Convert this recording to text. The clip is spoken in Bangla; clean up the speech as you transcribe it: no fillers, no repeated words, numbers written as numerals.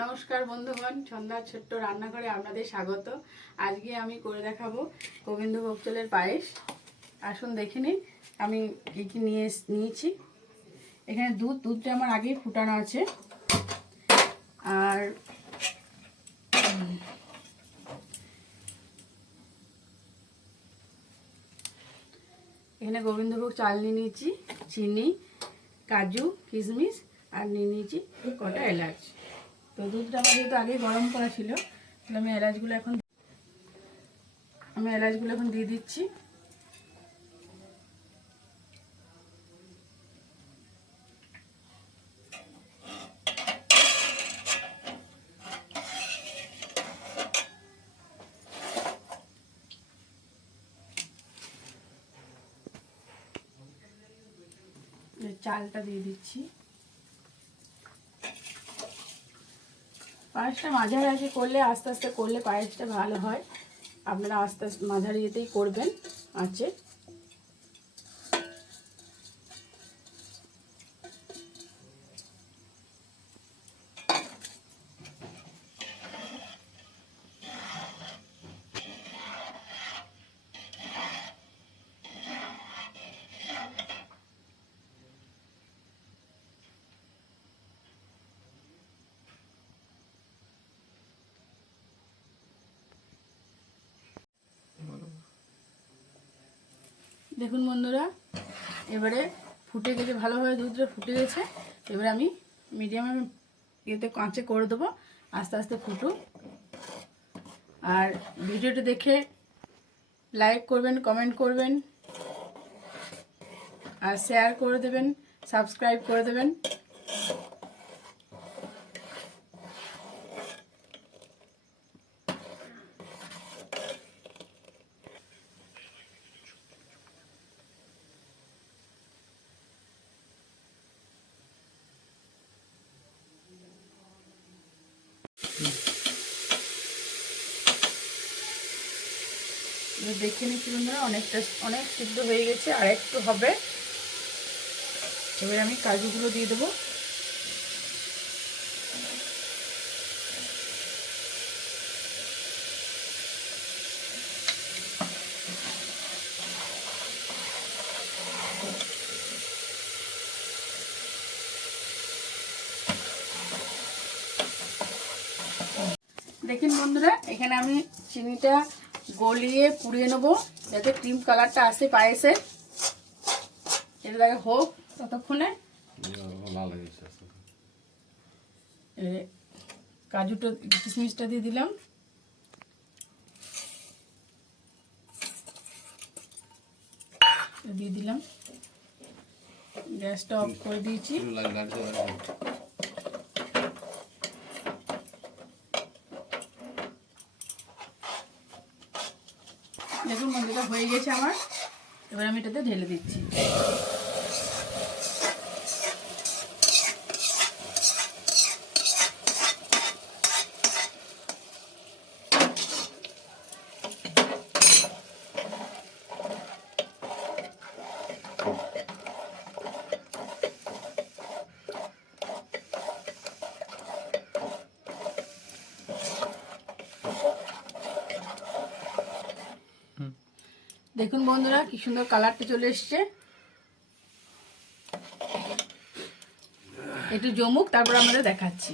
নমস্কার বন্ধুগণ, সন্ধ্যার ছোট্ট রান্নাঘরে আপনাদের স্বাগত। আজকে আমি করে দেখাবো গোবিন্দভোগ চালের পায়েস। আসুন দেখে নিন আমি কী কী নিয়েছি। এখানে দুধটা আমার আগেই ফুটানো আছে। আর এখানে গোবিন্দভোগ চাল নিয়ে নিয়েছি, চিনি, কাজু, কিশমিশ আর নিয়ে নিয়েছি কটা এলাচ। তো দুধটা আমার যেহেতু আগে গরম করা ছিল, তাহলে আমি এলাচগুলো এখন দিয়ে দিচ্ছি। চালটা দিয়ে দিচ্ছি। পায়েসটা মাঝারি আঁচে করলে, আস্তে আস্তে করলে পায়েসটা ভালো হয়। আপনারা আস্তে আস্তে মাঝারি ইয়েতেই করবেন আঁচে। দেখুন বন্ধুরা, এবারে ফুটে গেছে ভালোভাবে, দুধটা ফুটে গেছে। এবারে আমি মিডিয়াম ইয়েতে কাঁচে করে দেবো, আস্তে আস্তে ফুটুক। আর ভিডিওটা দেখে লাইক করবেন, কমেন্ট করবেন আর শেয়ার করে দেবেন, সাবস্ক্রাইব করে দেবেন। দেখে নিচ্ছি বন্ধুরা, অনেক সিদ্ধ হয়ে গেছে, আর একটু হবে। এবার আমি কাজুগুলো দিয়ে দেবো। দেখুন বন্ধুরা, এখানে আমি চিনিটা গলিয়ে পুড়িয়ে নেবো, যাতে ক্রিম কালারটা আসে পায়েসের। এটা দেখে হোক ততক্ষণে। কাজুটা, কিশমিশটা দিয়ে দিলাম। গ্যাসটা অফ করে দিয়েছি। দেখুন বন্ধুটা হয়ে গেছে আমার। এবার আমি এটাতে ঢেলে দিচ্ছি। দেখুন বন্ধুরা, কি সুন্দর কালারটা চলে এসছে। একটু জমুক, তারপর আমরা দেখাচ্ছি।